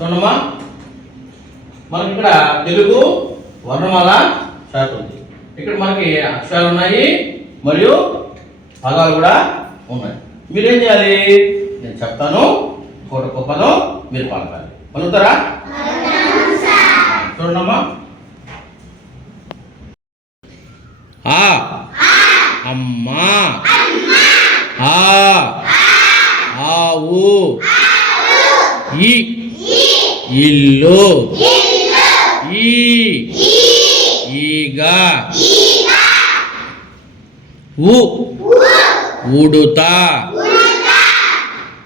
చూడమ్మా. మనకి ఇక్కడ తెలుగు వర్ణమాల శాఖ ఉంది. ఇక్కడ మనకి అక్షరాలు ఉన్నాయి మరియు పదాలు కూడా ఉన్నాయి. మీరేం చేయాలి? నేను చెప్తాను కోట గొప్పను మీరు పలకాలి పలుకుతారా చూడమ్మా. ఆ. అమ్మా. ఆ. ఆవు ఈ. ఇల్లు. ఈ. ఈగ. ఉ ఉడుత.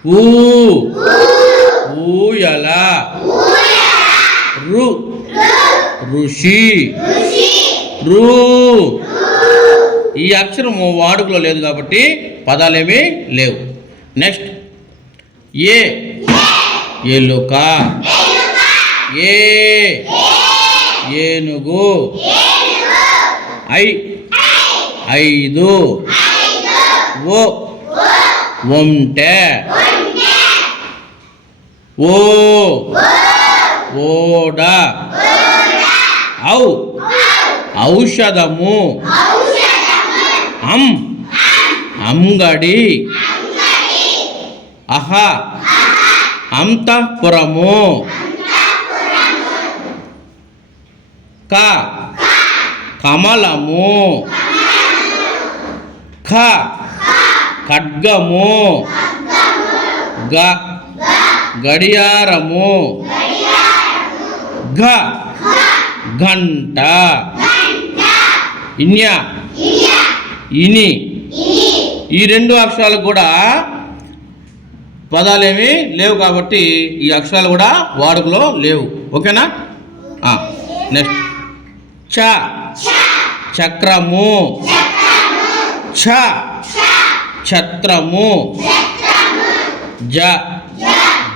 ఊ. ఊయల. రు. ఋషి. రు. ఈ అక్షరము వాడుకలో లేదు కాబట్టి పదాలేమీ లేవు. నెక్స్ట్. ఏ. ఎలుక. ఏ ఏనుగు ఐ ఐదు ఓ ఒంటె ఓ ఓడ ఔ ఔషధము అం అంగడి అహ అంతఃపురము క. కమలము. ఖ ఖడ్గము. గ. గడియారము. ఘ. ఘంట. ఇన్య. ఇని. ఈ రెండు అక్షరాలు కూడా పదాలేమి లేవు కాబట్టి ఈ అక్షరాలు కూడా వాడుకలో లేవు. ఓకేనా? నెక్స్ట్. చ చక్రము ఛ ఛత్రము జ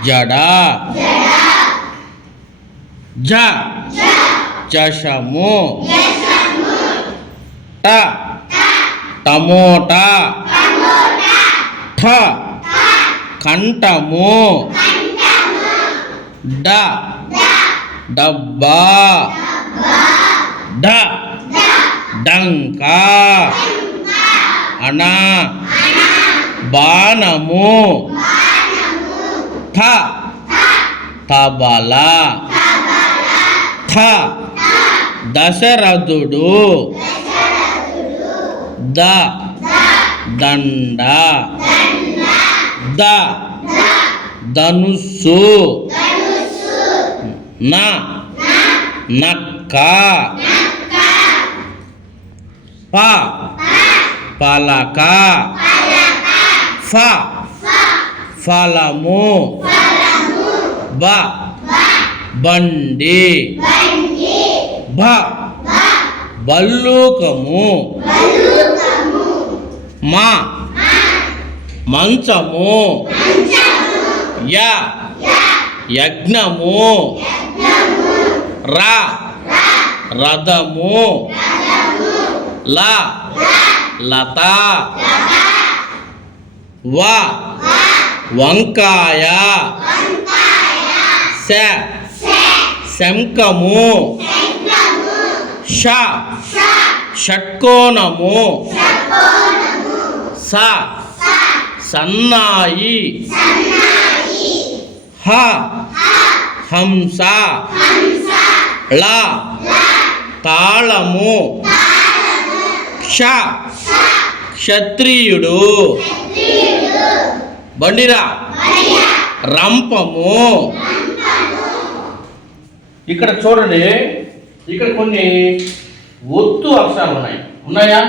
జడ జ చషము ట టమోటా ఠ కంఠము డ డబ్బా ఢ డంకా. అణ. బాణము. థ. తబల. థ. దశరథుడు. ద. దండ. ద. ధనుస్సు. న. నక్క. ప. పలక. ఫ. ఫలము. బ. బండి. భ బల్లూకము. మా. మంచము. య. యజ్ఞము. రా. రథము. ల. లత. వ. వంకాయ. శ. శంఖము. ష. షట్కోణము. స. సన్నాయి. హ. హంస. ళ. తాళము. క్ష క్షత్రియుడు. బండిరా. రంపము. ఇక్కడ చూడండి ఇక్కడ కొన్ని ఒత్తు అక్షరాలు ఉన్నాయి. ఉన్నాయా?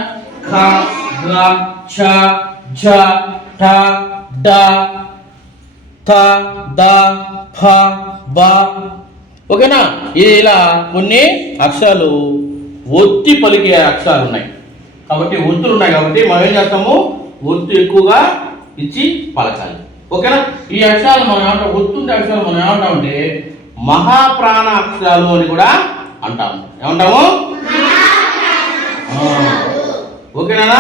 ఖ గ ఛ ఝ ఠ డ థ ద ఫ బ. ఓకేనా? ఇలా కొన్ని అక్షరాలు ఒత్తి పలికే అక్షరాలు ఉన్నాయి. కాబట్టి ఒత్తులు ఉన్నాయి కాబట్టి మనం ఏం చేస్తాము? ఒత్తు ఎక్కువగా ఇచ్చి పలకాలి ఓకేనా? ఈ అక్షరాలు మనం ఏమంటాం? ఒత్తుండే అక్షరాలు మనం ఏమంటామంటే మహాప్రాణ అక్షరాలు అని కూడా అంటాము. ఏమంటాము. ఓకేనా?